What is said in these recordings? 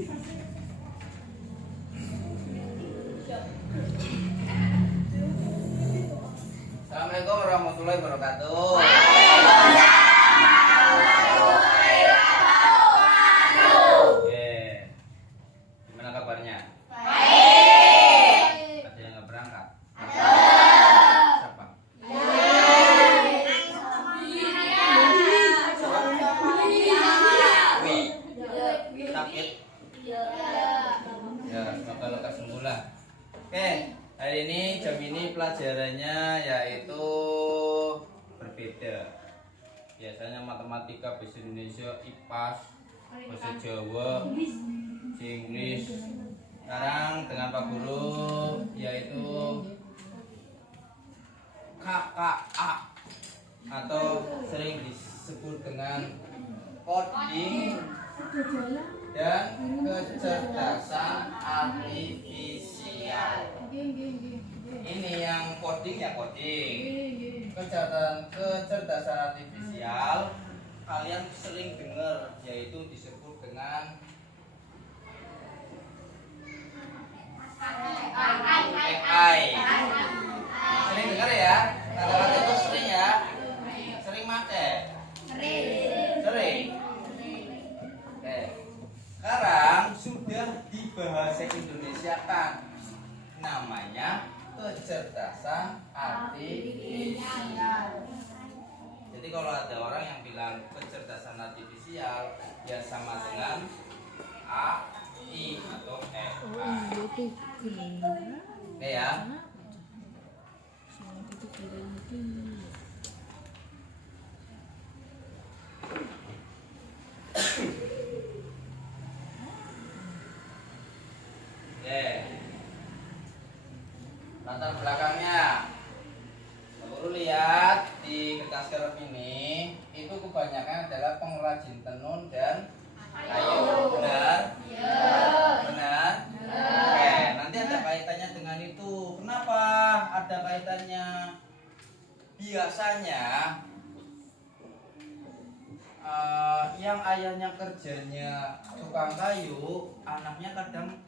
Assalamualaikum warahmatullahi wabarakatuh. Oke, gimana kabarnya? Baik. Ada yang nggak berangkat? Siapa? Sakit? Ya, semoga lekas sembuh lah. Oke, hari ini jam ini pelajarannya yaitu berbeda. Biasanya matematika, bahasa Indonesia, IPAS, bahasa Jawa, Inggris. Sekarang dengan Pak Guru yaitu KKA atau sering disebut dengan coding dan kecerdasan artifisial. Ini yang coding ya coding. Kecerdasan artifisial kalian sering dengar yaitu disebut dengan AI. Sering dengar ya? Kata-kata itu sering ya? Sering make? Sering. Oke. Sekarang sudah dibahasa Indonesia kan? Namanya kecerdasan artifisial. Jadi kalau ada orang yang bilang kecerdasan artifisial ya sama dengan AI atau AI. Oke ya. Latar belakangnya, baru lihat di kertas kerep ini itu kebanyakan adalah pengrajin tenun dan kayu. Benar? Benar? Oke, nanti ada kaitannya dengan itu. Kenapa ada kaitannya? Biasanya yang ayahnya kerjanya tukang kayu, anaknya kadang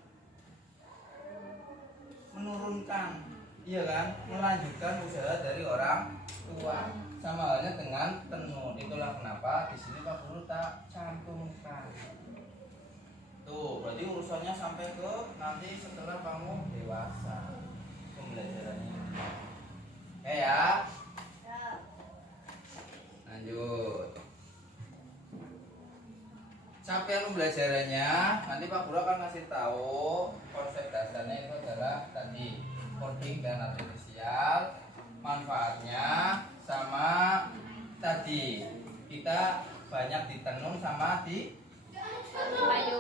menurunkan, iya kan, melanjutkan usaha dari orang tua. Sama halnya dengan tenun. Itulah kenapa di sini Pak Guru tak cantumkan. Tuh, berarti urusannya sampai ke nanti setelah kamu dewasa pembelajarannya. Ya. Lanjut. Sampai pembelajarannya nanti Pak Guru akan kasih tahu konsep dasarnya itu adalah tadi coding dan artifisial, manfaatnya sama tadi kita banyak ditenun sama di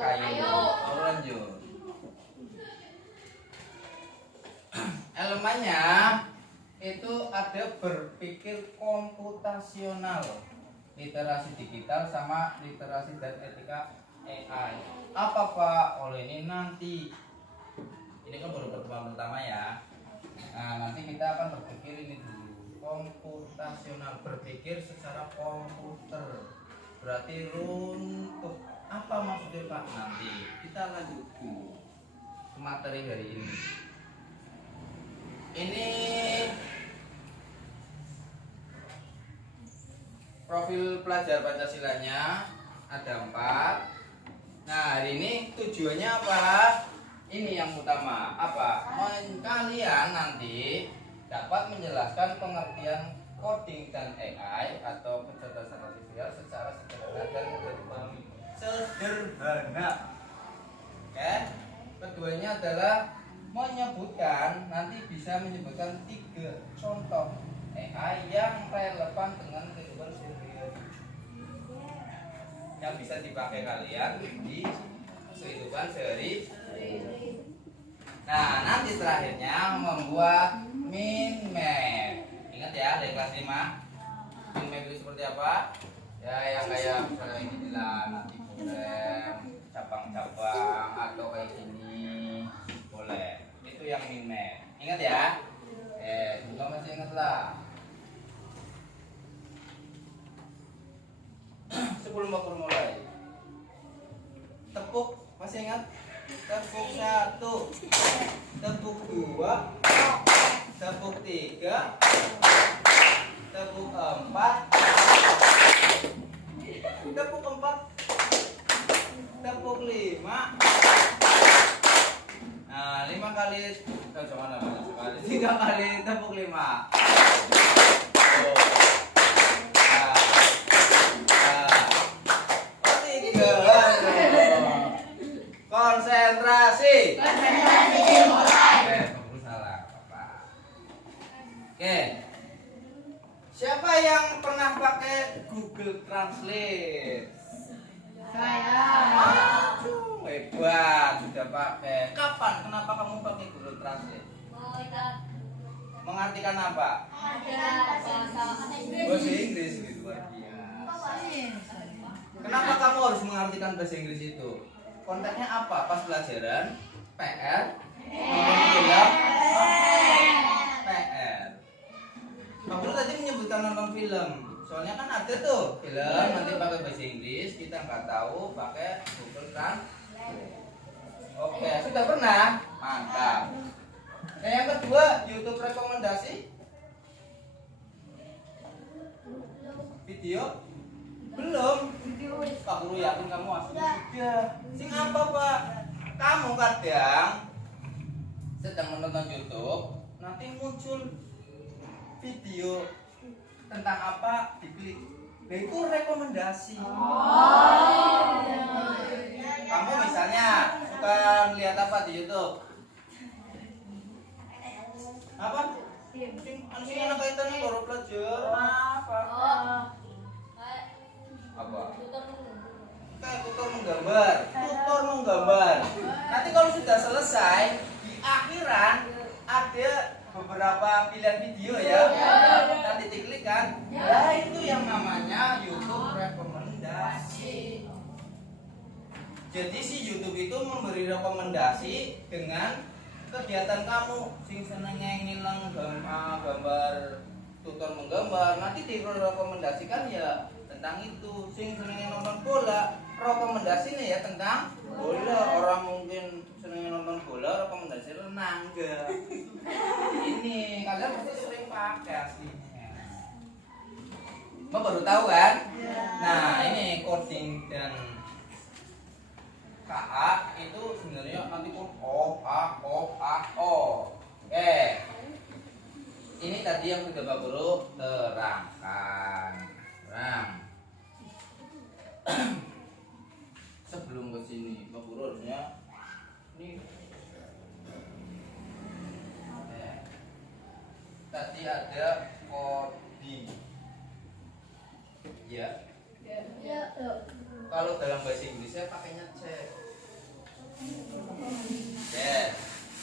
kayu. Lanjut. Elemennya itu ada berpikir komputasional, literasi digital sama literasi dan etika AI. Apa Pak? Oleh ini nanti. Ini kan baru pertemuan pertama ya. Nah, nanti kita akan berpikir ini dulu. Komputasional, berpikir secara komputer. Berarti runtuh. Apa maksudnya Pak? Nanti kita lanjut dulu ke materi hari ini. Ini profil pelajar Pancasilanya ada 4. Nah, hari ini tujuannya apa? Ini yang utama. Apa? Kalian nanti dapat menjelaskan pengertian coding dan AI atau kecerdasan artifisial secara sederhana dan mudah dipahami. Sederhana. Oke? Keduanya adalah menyebutkan, nanti bisa menyebutkan 3 contoh AI yang relevan dengan kehidupan sehari-hari yang bisa dipakai kalian di kehidupan sehari-hari. Nah, nanti terakhirnya membuat min map. Ingat ya, dari kelas 5 min map itu seperti apa? Ya, yang kayak misalnya ini bilang nanti program cabang-cabang atau kayak gini boleh. Itu yang min map. Ingat ya? Juga masih ingat lah. Sebelum aku mulai, tepuk Masih ingat? Tepuk 1, tepuk 2, tepuk 3, tepuk 4, tepuk 4, tepuk 5. Nah, 5 kali, jangan banyak sekali. 3 kali tepuk 5. Oh. Konsentrasi. Mulai. Oke, salah, Bapak. Oke. Siapa yang pernah pakai Google Translate? Saya. Hebat, sudah pakai. Kapan? Kenapa kamu pakai Google Translate? Mengartikan apa? Bahasa Inggris gitu, luar biasa. Kenapa kamu harus mengartikan bahasa Inggris itu? Konteksnya apa? Pas pelajaran? PR? Nonton film? PR. Kamu tadi menyebutkan nonton film. Soalnya kan ada tuh film nanti pakai bahasa Inggris, kita nggak tahu pakai Google Translate. Oke, sudah pernah? Mantap. Nah, yang kedua, YouTube rekomendasi video? Belum. Pak Guru yakin kamu asli sudah. Sing apa, Pak? Kamu kadang sedang menonton YouTube, nanti muncul video tentang apa, diklik. Nah, itu rekomendasi. Kamu misalnya suka lihat apa di YouTube? Apa? Sing ana kaitannya karo pelajaran apa? Apa? Kayak tutor menggambar. Nanti kalau sudah selesai di akhiran ada beberapa pilihan video ya. Nanti diklik kan. Nah, itu yang namanya YouTube rekomendasi. Jadi si YouTube itu memberi rekomendasi dengan kegiatan kamu sing seneng ngilang gambar tutor menggambar, nanti direkomendasikan ya tentang itu. Sing seneng nonton bola, rekomendasinya ya tentang bola. Orang mungkin seneng nonton bola, rekomendasi renang enggak. Ini kalian pasti sering pakai aslinya. Mau baru tahu kan? Nah, ini coding dan KA itu sebenarnya nanti pun O. Ini tadi yang sudah Pak Guru terangkan. Sebelum ke sini Pak Guru harusnya ini tadi ada coding. Ya. Kalau dalam bahasa Inggrisnya pakainya check. Yes.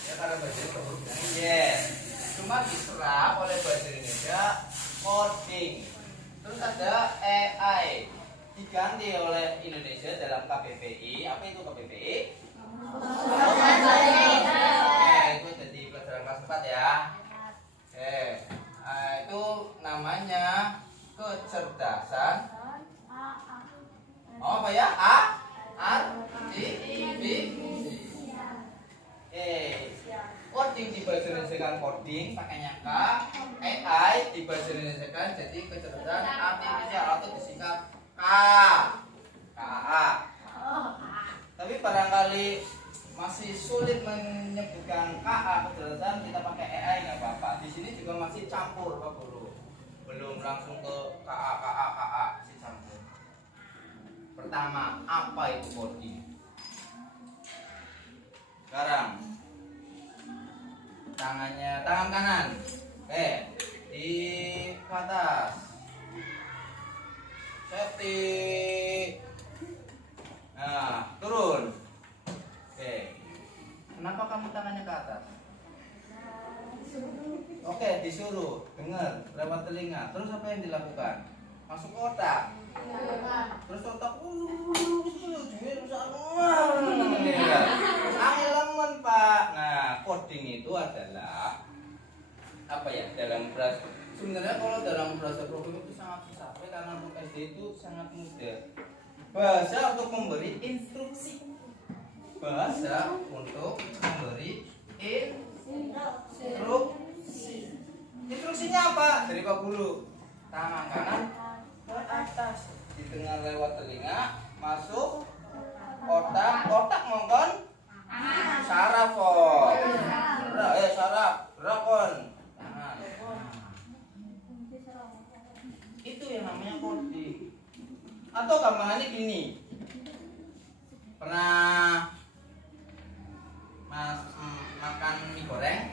Ya kalau bahasa Inggrisnya yes. Cuma diserap oleh bahasa Indonesia coding. Terus ada AI diganti oleh Indonesia dalam KBBI. Apa itu KBBI? Itu jadi pelajaran kelas 4 ya. Itu namanya kecerdasan. Oh apa ya? Coding di bahasa Indonesia kan coding pakainya K. AI di bahasa Indonesia kan jadi kecerdasan artifisial atau disingkat KA. Tapi barangkali masih sulit menyebutkan KA kecerdasan, kita pakai AI nggak apa-apa. Di sini juga masih campur Pak Guru. Belum langsung ke KA, masih campur. Pertama, apa itu coding? Sekarang tangan kanan. Di atas. Setting. Nah, turun. Kenapa kamu tangannya ke atas? Oke, disuruh dengar lewat telinga. Terus apa yang dilakukan? Masuk ke otak. Terus otak angin Pak. Nah, coding itu adalah apa ya? Sebenarnya kalau dalam bahasa program itu sangat susah. Karena untuk SD itu sangat mudah. Bahasa untuk memberi instruksi. bahasa untuk memberi instruksi. Instruksinya apa? Dari Pak Guru. Tangan kanan ke atas, di tengah lewat telinga, masuk otak, otak ngongkon saraf kok. Saraf, gerak kon. Tangan. Itu yang namanya coding. Atau gampangannya gini. Pernah makan mie goreng?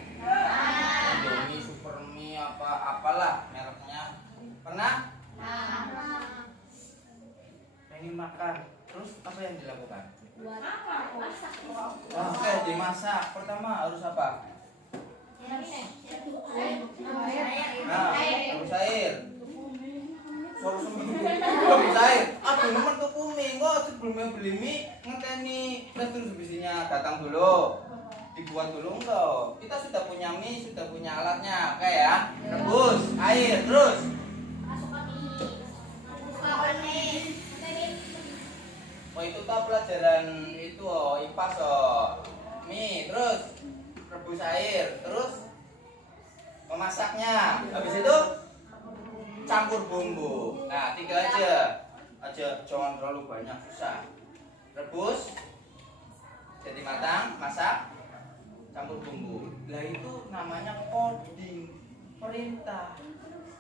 Indomie, super mie, apalah mereknya. Pernah? Pengen makan. Terus apa yang dilakukan? Oke, dimasak. Pertama harus apa? Nah, harus air. Harus air. Aduh, nomor tuku mie. Kok sebelumnya beli mie ngenteni terus bisinya datang dulu. Dibuat dulu enggak? Kita sudah punya mie, sudah punya alatnya. Oke ya. Rebus air terus. Oh itu tau pelajaran itu IPAS mie terus rebus air terus memasaknya. Habis itu campur bumbu. Nah, 3 aja jangan terlalu banyak, susah. Rebus jadi matang, masak, campur bumbu. Lah itu namanya coding, perintah.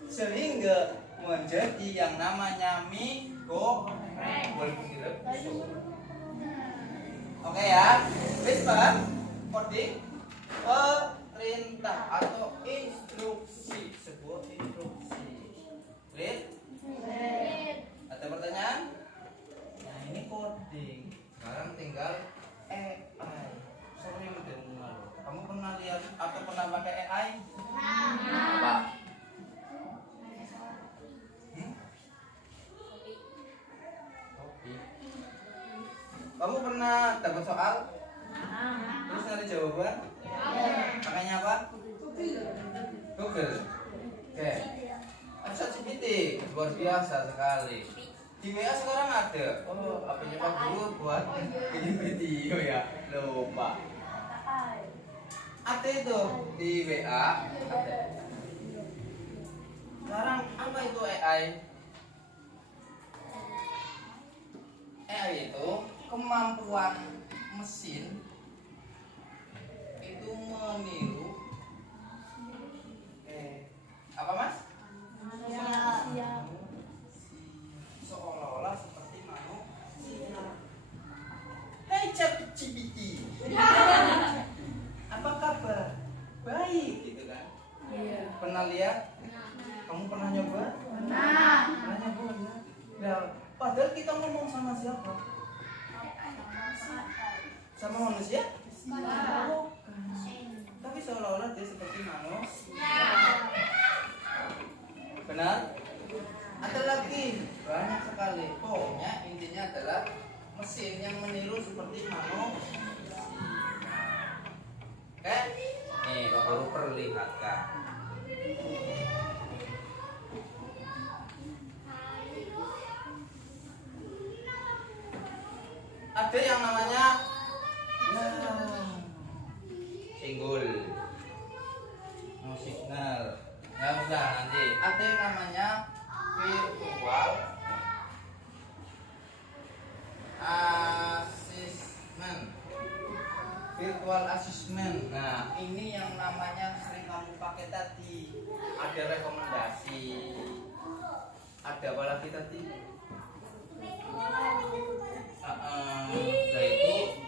Sehingga menjadi yang namanya mie goreng. Oke ya, whisper, coding, perintah atau instruksi, sebuah instruksi. Clear? Ada pertanyaan? Nah ini coding. Sekarang tinggal AI. Sering dengar. Kamu pernah lihat atau pernah pakai AI? Apa? Kamu pernah dapat soal? Terus nyari jawaban? Makanya apa? Google. Oke. ChatGPT luar biasa sekali. Di WA sekarang ada. Oh, HP-nya Pak Guru buat bikin video ya. Lupa. Ada itu di WA. Ada. Sekarang apa itu AI? AI itu kemampuan mesin itu meniru apa mas? Seolah-olah seperti manusia. Hai ChatGPT, apa kabar? Baik gitu kan? Pernah lihat? Kamu pernah nyoba? Pernah nyoba ya? Nah, padahal kita ngomong sama siapa? Sama manusia? Tapi seolah-olah dia seperti manusia. Benar? Ada lagi banyak sekali. Pokoknya intinya adalah mesin yang meniru seperti manusia. Oke? Nih, Pak Guru perlihatkan. Ada yang namanya singgul, signal, ya udah nanti. Ada yang namanya virtual assessment, virtual assessment. Nah ini yang namanya sering kamu pakai tadi. Ada rekomendasi, ada apa lagi tadi? Yaitu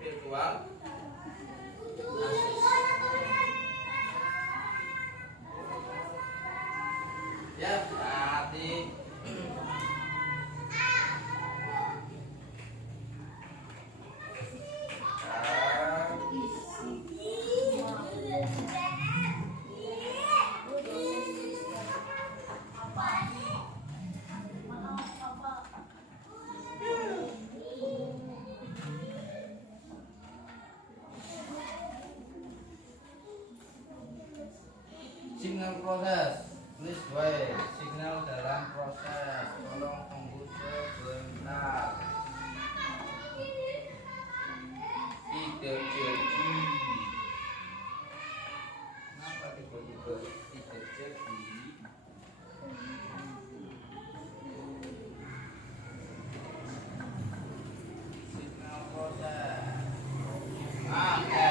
virtual ya nanti signal proses, please wait. Signal dalam proses, tolong tunggu sebentar. tidak jadi. Kenapa tiba-tiba tidak jadi? Signal proses. Oke.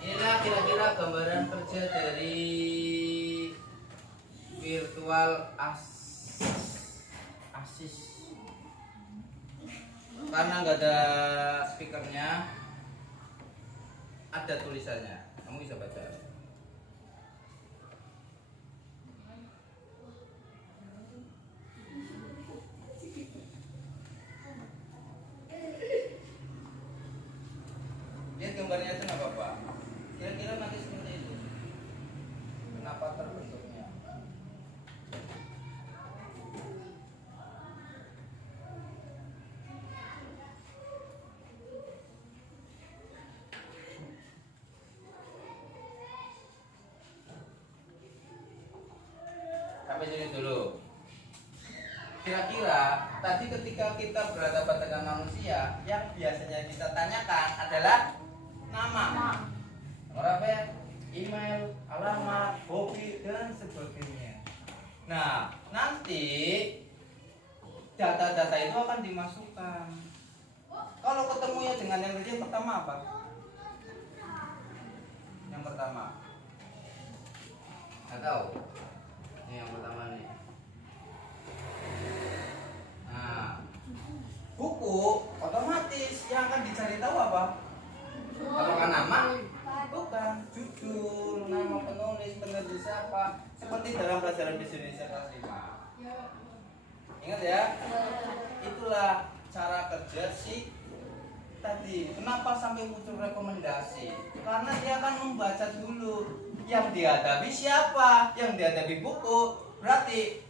Inilah kira-kira gambaran kerja dari virtual assist. Karena nggak ada speakernya, ada tulisannya. Kamu bisa baca. Lihat gambarnya aja nggak apa-apa. Kira-kira nanti seperti itu. Kenapa terbentuknya? Sampai sini dulu. Kira-kira tadi ketika kita berhadapan dengan manusia, yang biasanya kita tanyakan adalah nama. Nomor apa ya? Email, alamat, hobi, dan sebagainya. Nah, nanti data-data itu akan dimasukkan. Kalau ketemunya dengan yang tadi, yang pertama apa? Yang pertama, nggak tahu. Ini yang pertama nih. Nah, buku otomatis yang akan dicari tahu apa? Apakah nama? Bukan. Judul, nama penulis, penerbit siapa? Seperti dalam pelajaran bahasa Indonesia kelas 5. Ingat ya? Itulah cara kerja si tadi. Kenapa sampai muncul rekomendasi? Karena dia akan membaca dulu. Yang dihadapi siapa? Yang dihadapi buku. Berarti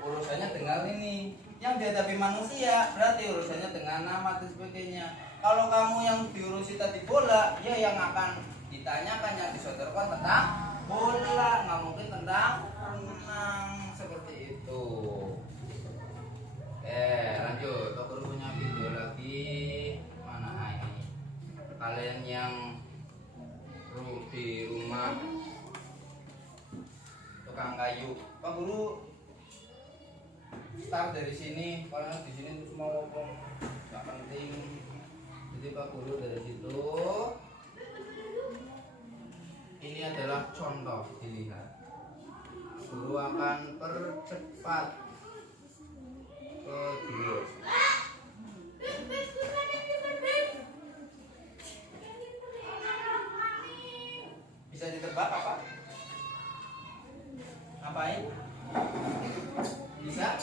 urusannya dengan ini. Yang dihadapi manusia berarti urusannya dengan nama dan sebagainya. Kalau kamu yang diurusi tadi bola, ya yang akan ditanyakan, yang disodorkan tentang bola, nggak mungkin tentang renang seperti itu. Lanjut. Aku punya video lagi. Mana ini? Kalian yang di rumah tukang kayu, Pak Guru start dari sini, karena di sini tuh semua ngomong nggak penting. Jadi Pak Guru dari situ, ini adalah contoh, dilihat. Guru akan percepat ke dulu. Bisa ditebak apa? Ngapain? Bisa?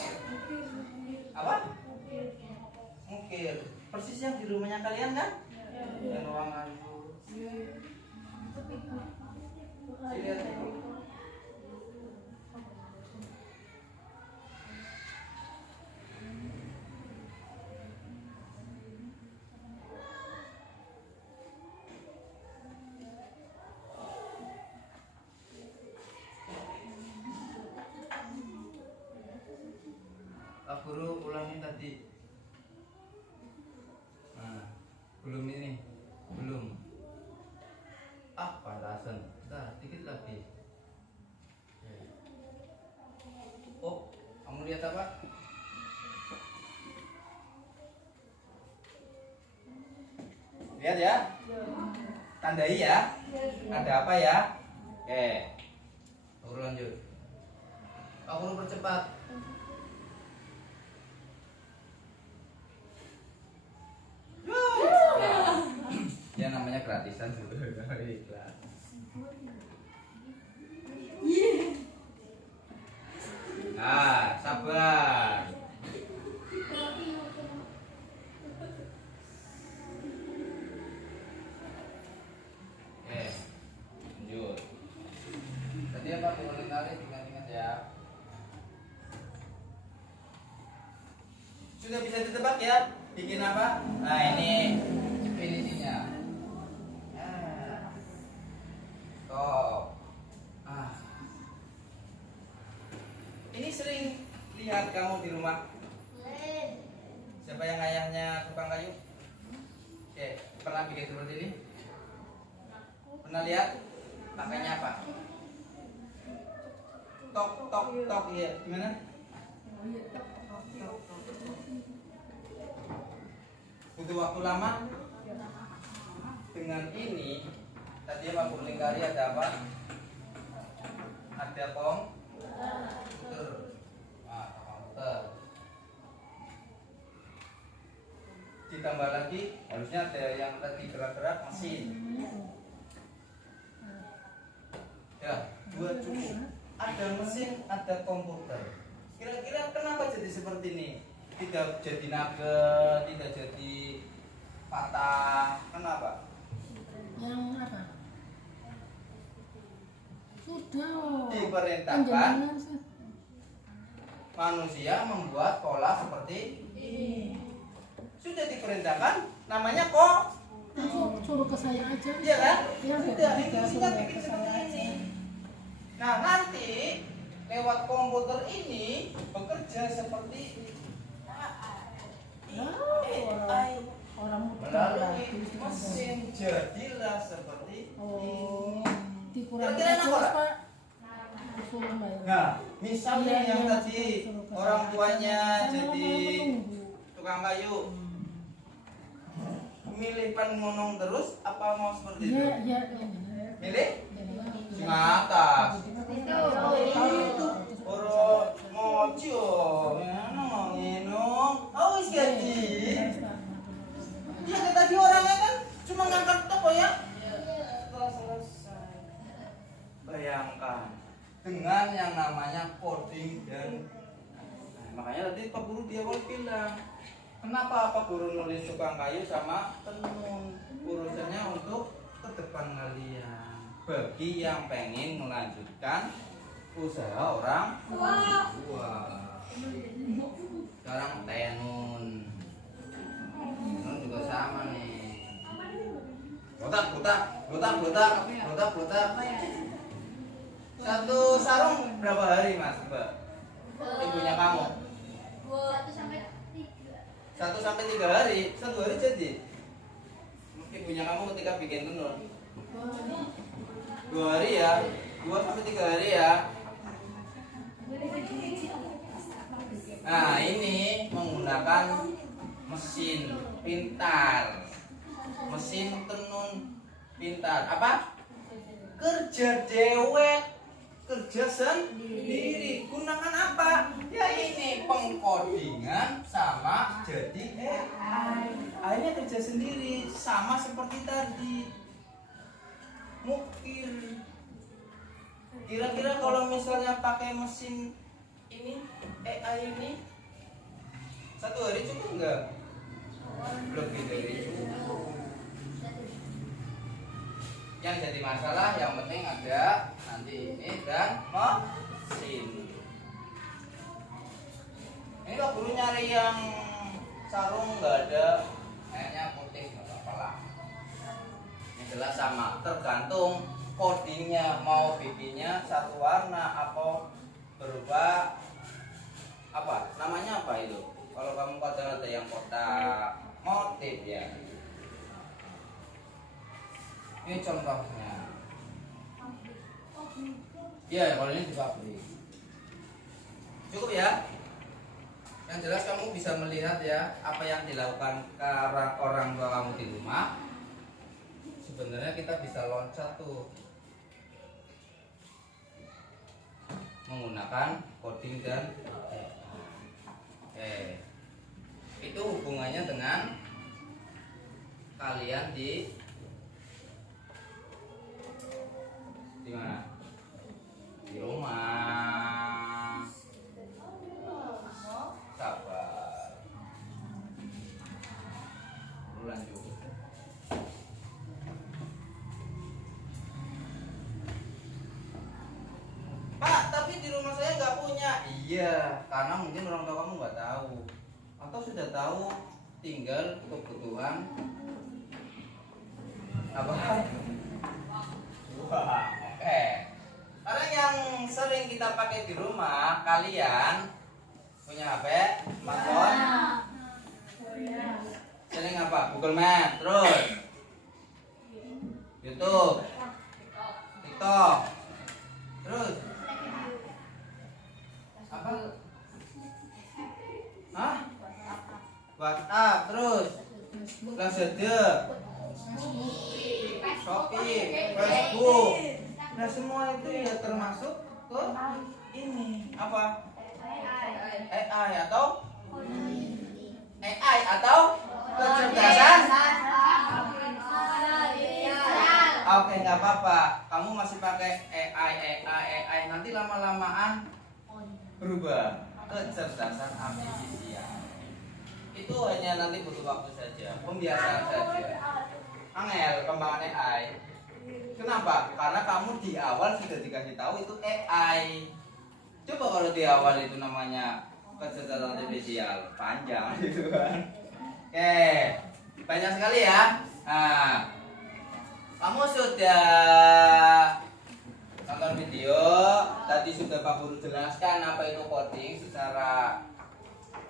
Apa? Mungkin. Persis yang di rumahnya kalian kan? Yang ruangan itu. Lihat itu. Pak Guru ulangin tadi. Nah, belum ini, belum. Batasan. Nah, dikit lagi. Oh, kamu lihat apa? Lihat ya. Tandai ya. Ada apa ya? Oke. Guru lanjut. Pak Guru percepat. Ya namanya gratisan juga. Ikhlas. Nah, sabar. Oke, lanjut. Tadi apa boleh tarik, ingat-ingat ya. Sudah bisa ditebak ya? Bikin apa? Nah ini finishingnya. Stop. Ini sering lihat kamu di rumah? Siapa yang ayahnya tukang kayu? Oke, pernah bikin seperti ini? Pernah lihat? Pakainya apa? Tok tok tok ya. Gimana? Butuh waktu lama? Dengan ini tadi Pak Guru Lingkari ada apa? Ada komputer. Nah, komputer. Ditambah lagi harusnya ada yang tadi gerak-gerak mesin. Ya, dua cukup. Ada mesin, ada komputer. Kira-kira kenapa jadi seperti ini? Tidak jadi nugget, tidak jadi patah. Kenapa? Yang apa? Sudah. Diperintahkan Penjelasan sih. manusia membuat pola seperti ini. Sudah diperintahkan, namanya kok. Suruh ke saya aja. Iya kan? Iya, Sudah, sudah, ini sudah suruh bikin ke seperti saya ini. aja. Nah, nanti lewat komputer ini bekerja seperti Orang melalui mesin jadilah seperti ini. Dikurang Kira-kira enak nggak? Pak. Suruh bayar. Nah, misalnya Iya, yang iya, tadi suruh ke orang saya tuanya aja. Saya jadi lama-lama tukang kayu, milih pan ngunung terus apa mau seperti itu? Iya, iya. Milih sing atas. Itu. Orang mojo, ngono nginung. Oh wis jadi. Ya tadi orangnya kan cuma ngangkat toko ya. Setelah selesai. Bayangkan dengan yang namanya coding dan makanya tadi Pak Guru dia bilang kenapa Pak Guru nulis tukang kayu sama tenun urusannya untuk ke depan kalian bagi yang pengen melanjutkan usaha orang tua. Sekarang tenun juga sama nih. Botak. Satu sarung berapa hari Mas Mbak? Ibunya kamu? 1 sampai 3 hari. 1 hari jadi. Ibunya kamu ketika bikin tenun 2 hari ya. 2 sampai 3 hari ya. Nah ini menggunakan mesin pintar, mesin tenun pintar. Apa? Kerja dewek, kerja sendiri. Gunakan apa? Ya ini pengkodingan sama jadi AI. Akhirnya kerja sendiri sama seperti tadi. Mukir. Kira-kira kalau misalnya pakai mesin ini AI ini 1 hari cukup nggak? Lebih dari cukup. Yang jadi masalah yang penting ada nanti ini dan mesin. Ini Pak Guru nyari yang sarung nggak ada, kayaknya putih nggak apa-apa lah. Yang jelas sama, tergantung codingnya mau bikinnya satu warna apa berubah apa namanya apa itu kalau kamu kadang ada yang kotak motif ya ini contohnya ya kalau ini juga beli cukup ya yang jelas kamu bisa melihat ya apa yang dilakukan ke orang tua kamu di rumah sebenarnya kita bisa loncat tuh menggunakan coding dan itu hubungannya dengan kalian di mana? Di rumah. Sabar. Lanjut. Pak, tapi di rumah saya nggak punya. Iya, karena mungkin orang tua kamu nggak tahu, atau sudah tahu, tinggal kebutuhan apa? Wah, oke. Karena yang sering kita pakai di rumah, kalian punya HP, smartphone, sering HP apa? Google Maps. Terus YouTube, TikTok. Terus apa? Hah? WhatsApp. Terus Lazada, Shopee, Facebook. Nah semua itu ya termasuk ke ini apa? AI atau kecerdasan. Oke, nggak apa-apa. Kamu masih pakai AI. Nanti lama-lamaan berubah kecerdasan artifisial. Itu hanya nanti butuh waktu saja, pembiasaan saja. Angel kembangan AI. Kenapa? Karena kamu di awal sudah dikasih tahu itu AI. Coba kalau di awal itu namanya kecerdasan artifisial, panjang gitu kan. Oke, banyak sekali ya. Nah, kamu sudah nonton video, tadi sudah Pak Guru jelaskan apa itu coding secara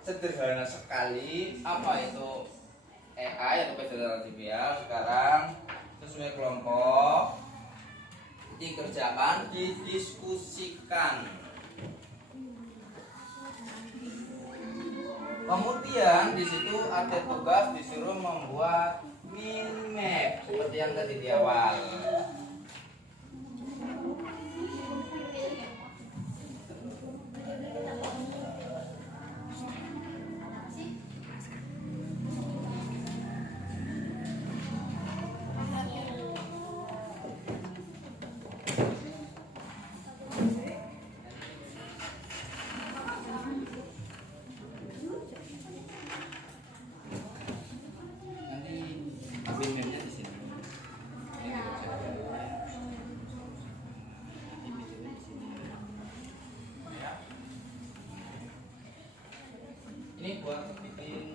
sederhana sekali. Apa itu AI atau kecerdasan artifisial. Sekarang sesuai kelompok, dikerjakan, didiskusikan. Kemudian di situ ada tugas disuruh membuat mind map seperti yang tadi di awal. Ini buat bikin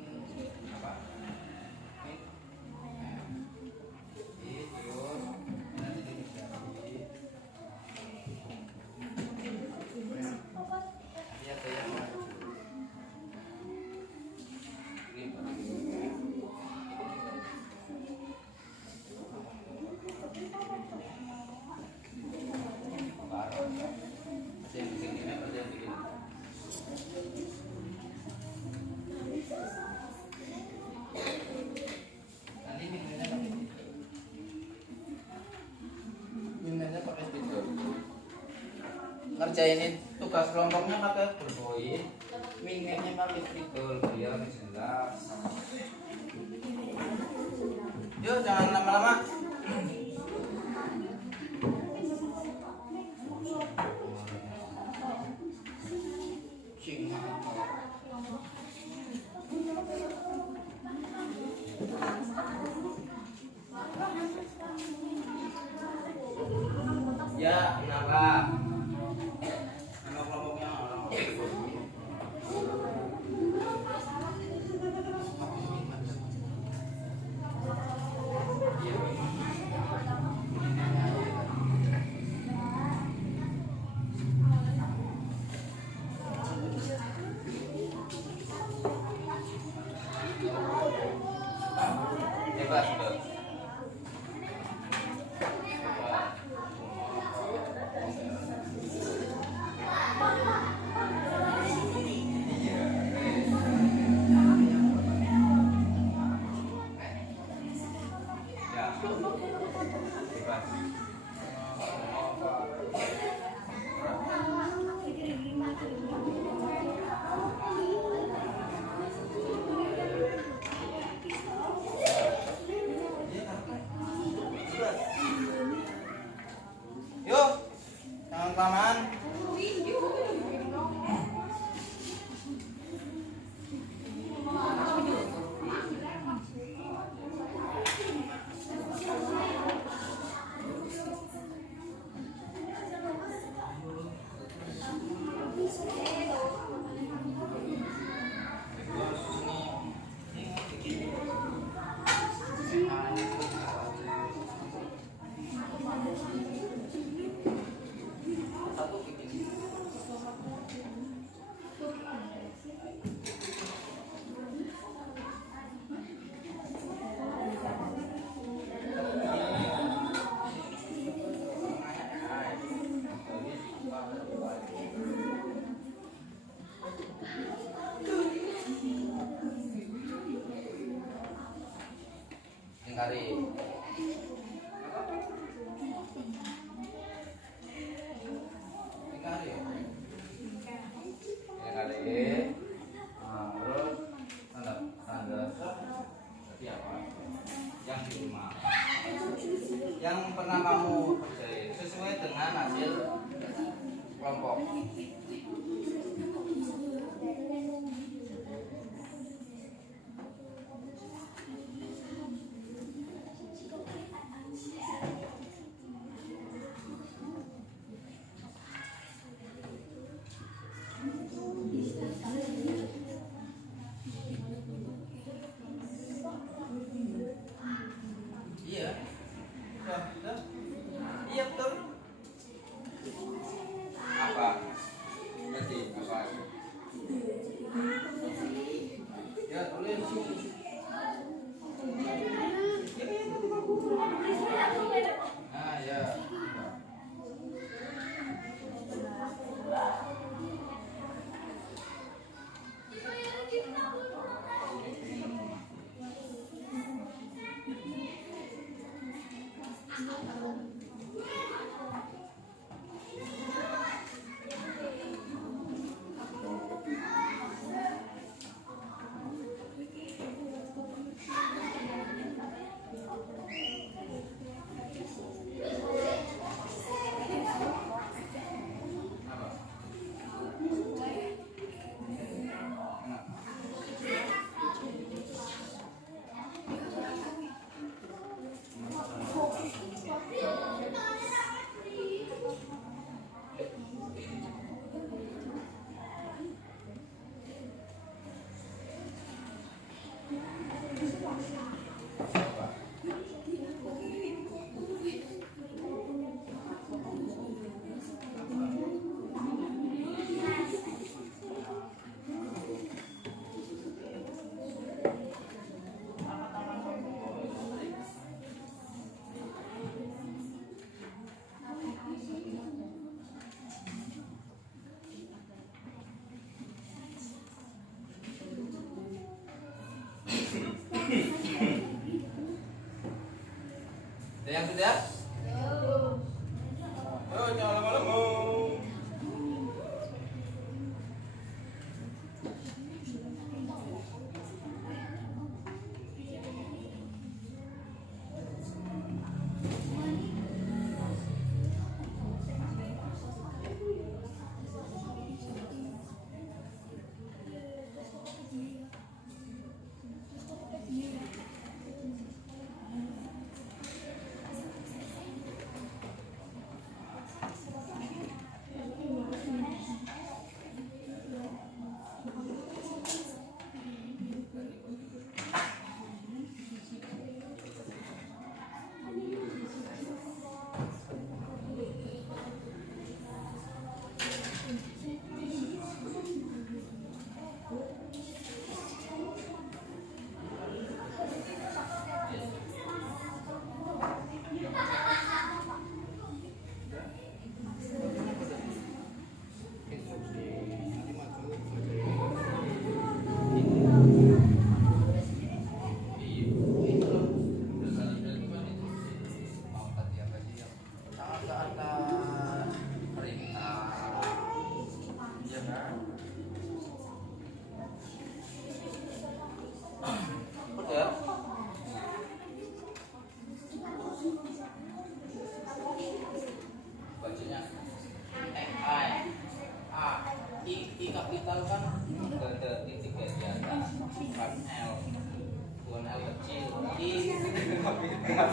apa? Ini terus nanti dicari. Lihat ya. Ngerjain tugas kelompoknya pakai berboin, minimnya pakai spidol biar jelas. Yuk jangan lama-lama. Ya, kenapa? Nama kelompoknya bebas, bebas. kari. Kari. Kari. Nah, terus tanda berarti apa? Yang di rumah. Yang pernah kamu kerjain sesuai dengan hasil kelompok. Iya. Sudah. Iya betul. Apa? Berarti apa? Ya tulis. Nah ya. Apa? Ada yang sudah? Yo, jangan lama-lama. Bacanya I kapital kan ada titik ya di atas, bukan L, bukan L kecil, I kapital.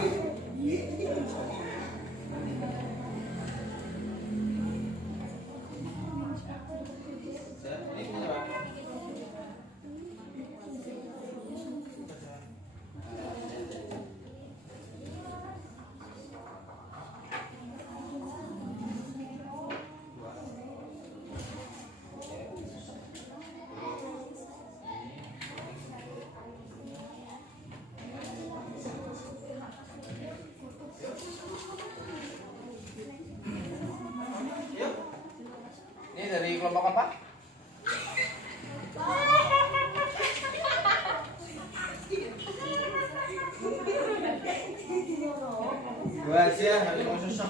Ini berapa? Ini dari kelompok apa? dua aja, nanti mau susah.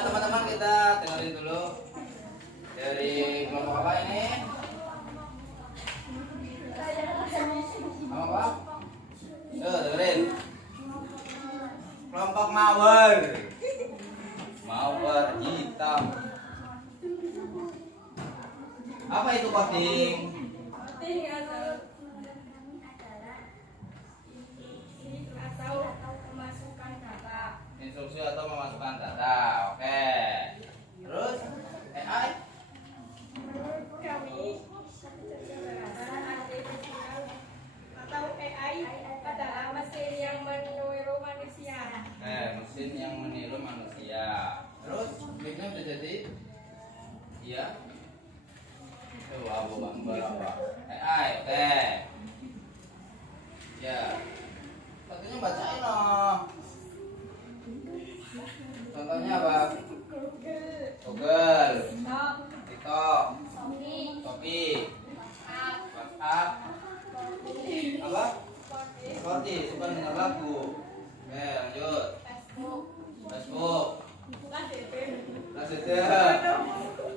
Teman-teman kita dengerin dulu dari kelompok apa ini? Apa? Tuh dengerin. Kelompok mawar. Mawar hitam. Apa itu coding? Coding adalah atau memasukkan data. Instruksi atau memasukkan data. Oke. Terus AI? Menurut kami, kecerdasan artifisial atau AI adalah mesin yang meniru manusia. Mesin yang meniru manusia. Terus kliknya udah jadi? Iya. Tuh, abu gambar apa? AI, oke. Ya. Katanya bacain loh. Contohnya apa? Google, TikTok, Shopee, WhatsApp, apa? Spotify, suka dengar lagu. Oke, lanjut. Facebook.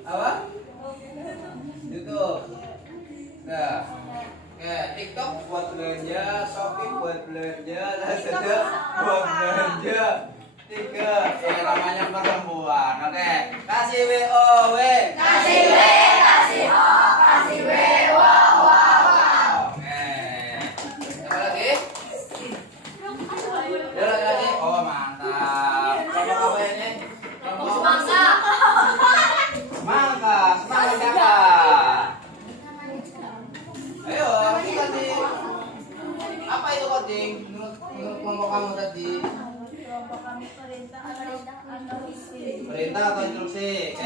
Apa? YouTube. Nah, oke, TikTok buat belanja, Shopee buat belanja, Lazada buat belanja. Tiga, namanya perempuan. Oke, kasih WO, kasih W, kasih O, kasih W, wow. Oke, apa lagi? Ada lagi? Oh mantap. Kelompok apa ini? Kelompok semangka. Semangka, semangat siapa? Ayo, kasih. Apa itu coding? Menurut kelompok kamu tadi? Kelompok kami perintah atau instruksi. Perintah atau instruksi?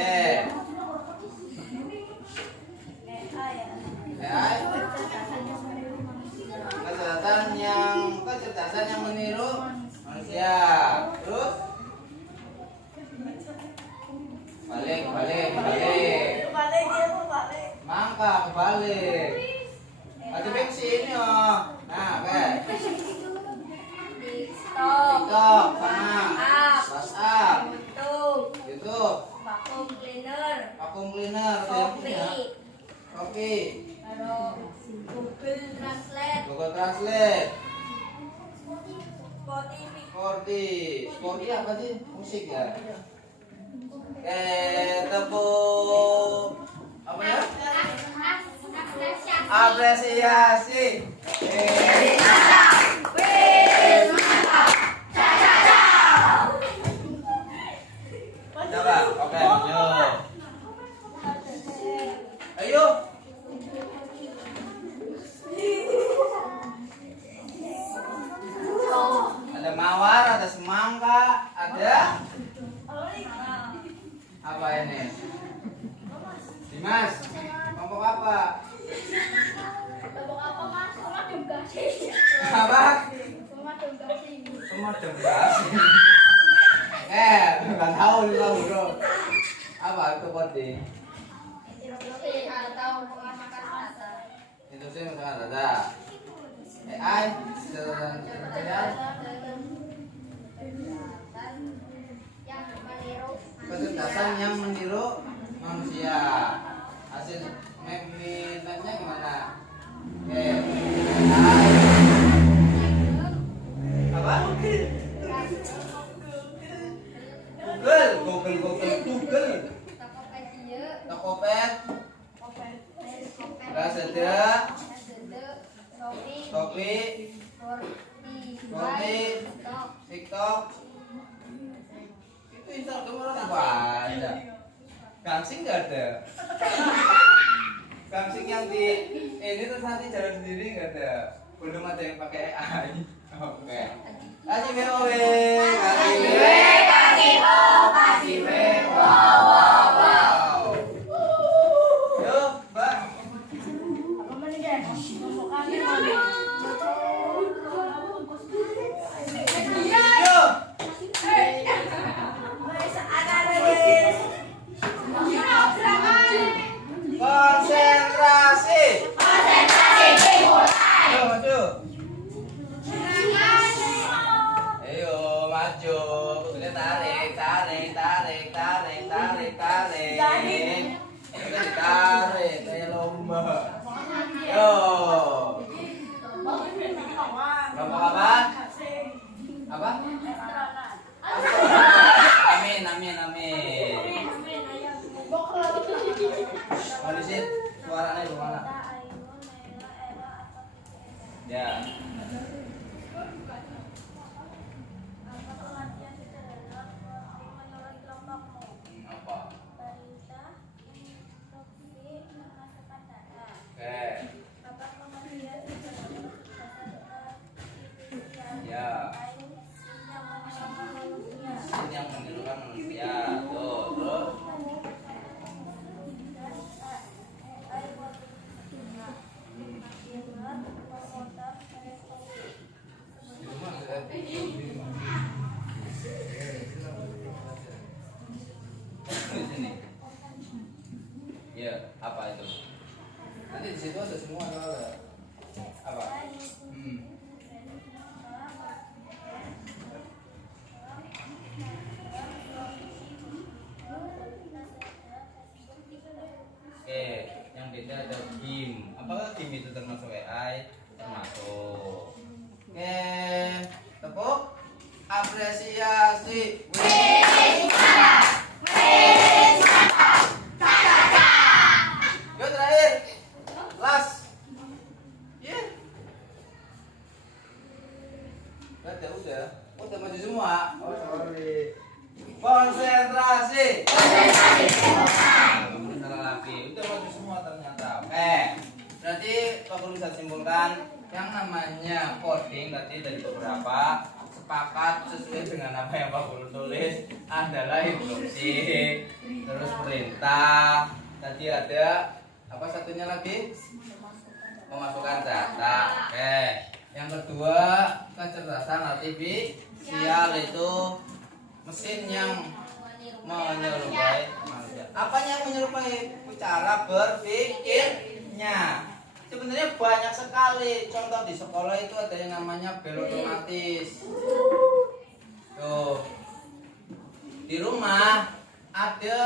AI? Kecerdasan yang meniru manusia. Terus? Balik. Mangka kebalik. Ada beksi ini oh. Nah, oke. TikTok sama WhatsApp, YouTube, vacuum cleaner, Shopee, Google Translate, Spotify apa sih? Musik ya? Tepuk apa ya? Apresiasi. Coba, oke, lanjut. Ayo. Ada mawar, ada semangka, ada apa ini? Dimas, kelompok apa? Apa? Pemadam gasing. Nggak tahu nih bro. Apa itu coding? Itu sih misalkan ada AI, kecerdasan yang meniru manusia. Hasil mapnya gimana? Oke, AI. Apa? Google. Tokopedia, Lazada, Shopee, TikTok. Itu Instagram orang apa ada? Gangsing nggak ada. Gangsing yang di ini terus nanti jalan sendiri nggak ada. Belum ada yang pakai AI. Oke. Kasih WOW, kasih O, kasih W, wow. Yuk, Mbak. Yuk. Konsentrasi. Yuk, maju. Ya. Apa pengertian sederhana menurut kelompokmu? Apa? Perintah, instruksi, memasukkan data. Oke. Apa pengertian sederhana artificial Ya. intelligence yang menirukan manusia? Yang menirukan manusia. Tuh, terus. AI buat memotor teleskopik. Di sini. Ya, apa itu? Nanti di situ ada semua soalnya. Apa? Oke, yang beda ada BIM. Apakah BIM itu termasuk AI? Termasuk. Oke, tepuk apresiasi. Yo terakhir. Last. Yeah. Udah maju semua. Oh sorry. Konsentrasi. Salah lagi. Udah maju semua ternyata. Oke. Berarti Pak Guru bisa simpulkan yang namanya coding tadi dari beberapa sepakat sesuai dengan apa yang Pak Guru tulis adalah instruksi, terus perintah. Tadi ada apa satunya lagi? Memasukkan data. Oke. Yang kedua, kecerdasan artifisial itu mesin yang menyerupai manusia. Apanya yang menyerupai? Cara berpikirnya. Sebenarnya banyak sekali. Contoh di sekolah itu ada yang namanya bel otomatis. Tuh. Di rumah ada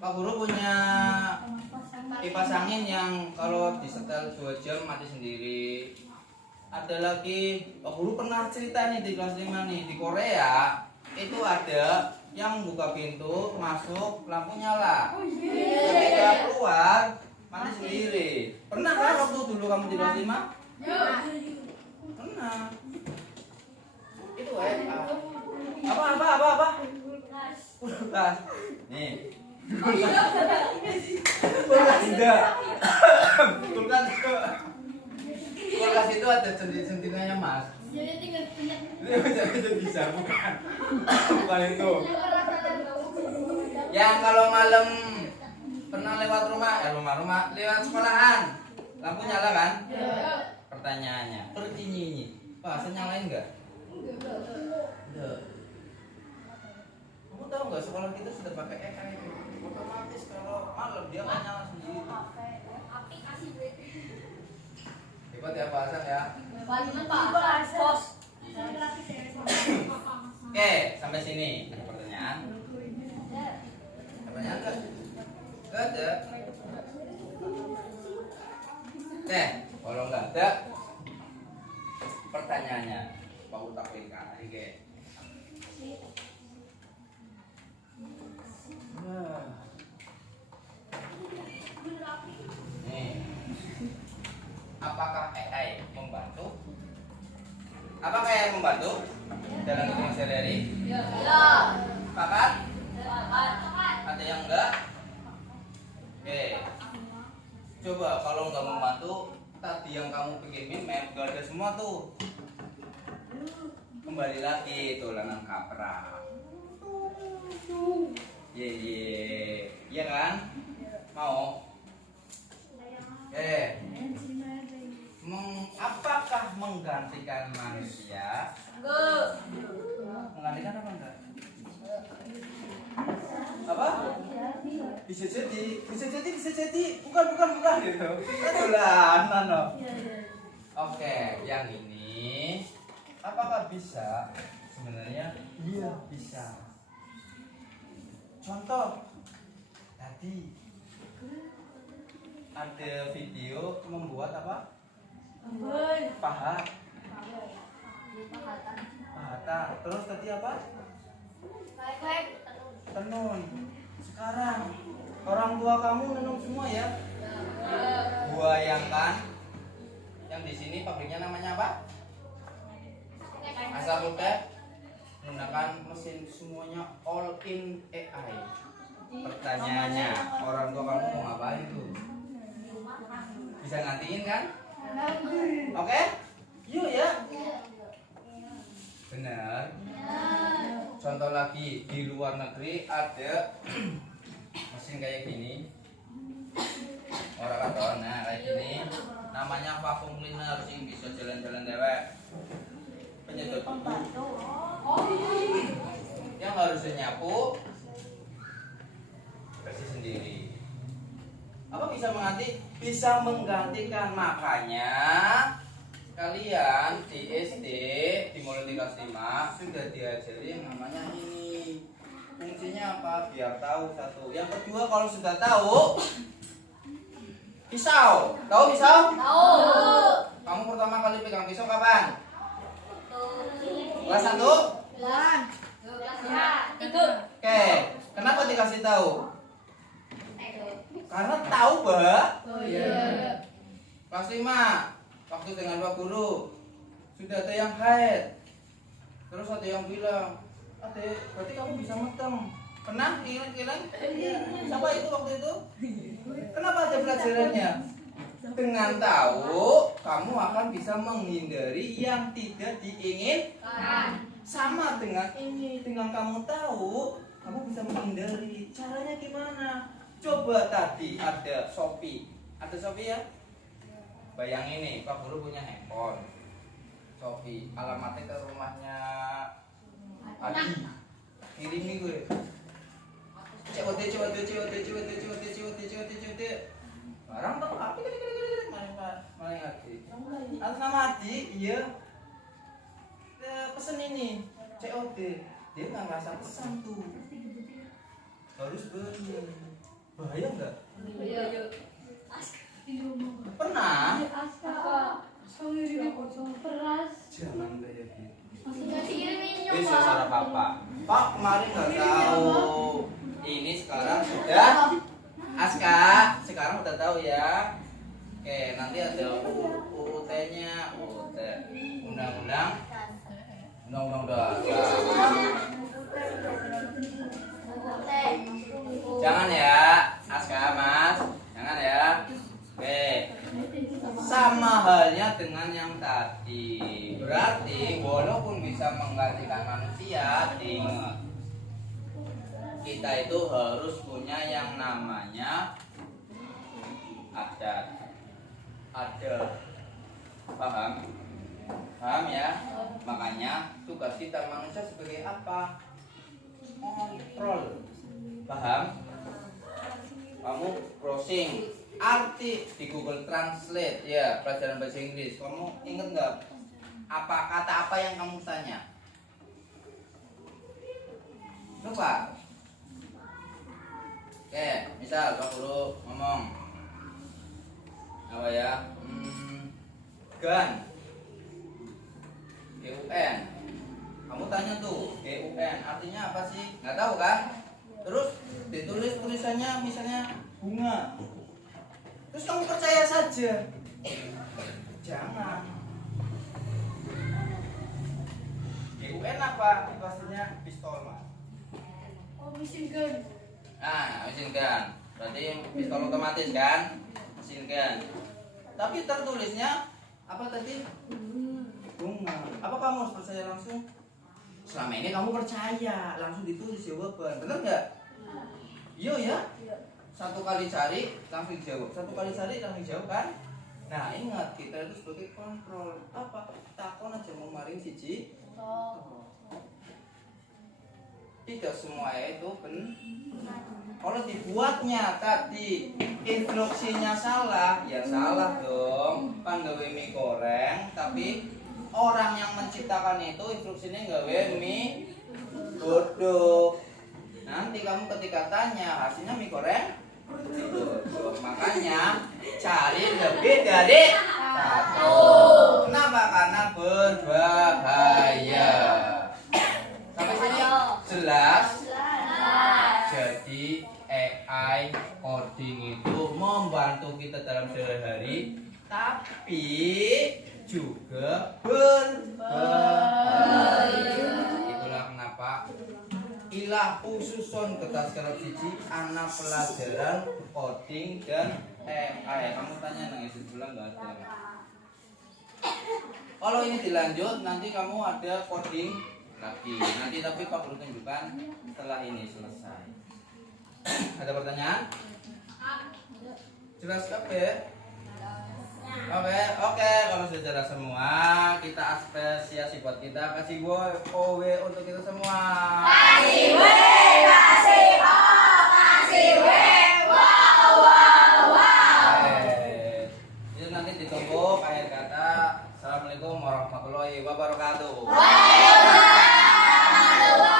Pak Guru punya kipas angin yang kalau disetel 2 jam mati sendiri. Ada lagi Pak Guru pernah cerita nih di kelas 5 nih, di Korea itu ada yang buka pintu masuk lampu nyala. Ketika keluar mati sendiri. Pernah kan waktu dulu kamu di kelas 5? Pernah. Itu apa? Kulkas. Nih. Kulkas enggak. Kulkas itu ada centinanya Mas. Itu bisa bukan. Bukan itu. Yang kalau malam pernah lewat rumah lewat sekolahan lampu nyala kan? Pertanyaannya berkinyi Pak, saya nyalain enggak? Enggak. Kamu tahu nggak sekolah kita sudah pakai AI otomatis kalau malam dia nggak nyala sendiri. Aplikasi duit. Hebat ya Pak Hasan ya. Oke, sampai sini ada pertanyaan? Pertanyaan enggak? Enggak ada. Oke, kalau enggak ada pertanyaannya, Pak Utapika, oke. Nih, apakah AI membantu? Apakah AI membantu dalam hidup sehari-hari? Sepakat? Ada yang enggak? Oke. Coba kalau enggak membantu, tadi yang kamu bikin meme enggak ada semua tuh. Kembali lagi tulanan kapra. Iya kan? Mau? Apakah menggantikan manusia? Menggantikan apa enggak? Apa? Bisa jadi. Bukan gitu. Tulanan loh. Oke, yang ini apakah bisa? Sebenarnya iya bisa. Contoh tadi ada video membuat apa? Pahatan. Terus tadi apa? Tenun. Sekarang orang tua kamu nenun semua ya? Bayangkan yang di sini Mesinnya namanya apa? Asal udah menggunakan mesin semuanya all in AI. Pertanyaannya, orang tua kamu mau ngapain tuh? Bisa ngantiin kan? Oke? Yuk ya. Benar. Contoh lagi, di luar negeri ada mesin kayak gini. Orang kata, nah kayak gini. Namanya vacuum cleaner sih, bisa jalan-jalan dewek. Penyedot debu. Yang harusnya nyapu bersih sendiri. Apa bisa mengganti? Bisa menggantikan. Makanya kalian di SD di mulai di kelas 5 sudah diajari yang namanya ini. Fungsinya apa? Biar tahu satu. Yang kedua, kalau sudah tahu pisau. Tahu pisau? Tahu. Kamu pertama kali pegang pisau kapan? Kelas 1? Oke. Kenapa dikasih tahu? Karena tahu, Mbak. Oh iya. Kelas 5 waktu dengan Pak Guru sudah ada yang haid. Terus ada yang bilang, "Ade, berarti kamu bisa meteng." Pernah kilang-kilang? Siapa itu waktu itu? Kenapa ada pelajarannya? Dengan tahu, kamu akan bisa menghindari yang tidak diinginkan. Sama dengan ini, dengan kamu tahu, kamu bisa menghindari. Caranya gimana? Coba tadi ada Shopee. Ada Shopee ya? Bayangin nih, Pak Guru punya handphone. Shopee, alamatnya ke rumahnya Adi. Kirimi gue. COD. Barang tuh api maling Adi. Atas nama Adi, iya. Pesen ini COD. Dia nggak ngerasa pesan tuh. Harus beli. Bahaya nggak? Pernah? Jangan kayak gitu. Bisa salah Bapak. Pak kemarin nggak tahu. Ini sekarang sudah. Aska, sekarang udah tahu ya. Oke, nanti ada UUT-nya, UUT Undang-Undang Dasar. Jangan ya, Aska, Mas. Jangan ya. Oke. Sama halnya dengan yang tadi. Berarti walaupun bisa menggantikan manusia, ingat kita itu harus punya yang namanya adat. Paham? Paham ya? Makanya tugas kita manusia sebagai apa? Kontrol. Paham? Kamu browsing arti di Google Translate ya, pelajaran bahasa Inggris. Kamu inget nggak apa kata apa yang kamu tanya? Lupa? Oke, misal Pak Guru ngomong apa ya? Gun. GUN. Kamu tanya tuh, GUN artinya apa sih? Nggak tahu kan? Terus ditulis tulisannya misalnya bunga. Terus kamu percaya saja. Jangan. GUN apa? Pastinya pistol, Mas. Machine gun. Nah, mesin gun. Berarti pistol otomatis kan? Mesin gun. Tapi tertulisnya apa tadi? Bunga. Apa kamu harus percaya langsung? Selama ini kamu percaya, langsung ditulis jawaban. Benar nggak? Iya ya? Satu kali cari, langsung jawab. Satu kali cari, langsung jawab kan? Nah, ingat kita itu sebagai kontrol. Apa? Takon aja mau maring siji. Tidak semua itu benar. Kalau dibuatnya tadi instruksinya salah, ya salah dong. Kan gawe mie goreng, tapi orang yang menciptakan itu instruksinya gawe mie godok. Nanti kamu ketika tanya hasilnya mie goreng godok. Makanya cari lebih dari satu. Kenapa? Karena berbahaya. Sampai sini jelas? Jadi AI coding itu membantu kita dalam sehari-hari, tapi juga berbahaya. Itulah kenapa ilah khususon kertas kerap siji anak pelajaran coding dan AI. Kamu tanya nang isi bulan nggak ada. Kalau ini dilanjut nanti kamu ada coding lagi. Nanti tapi Pak perlu tunjukkan setelah ini selesai. Ada pertanyaan? Jelas ya? Oke, kalau sudah jelas semua, kita apresiasi buat kita, kasih OW untuk kita semua. Kasih W, kasih O, kasih W, wow, wow, wow. Itu nanti ditumpuk akhir kata. Assalamualaikum warahmatullahi wabarakatuh. Waalaikumsalam warahmatullahi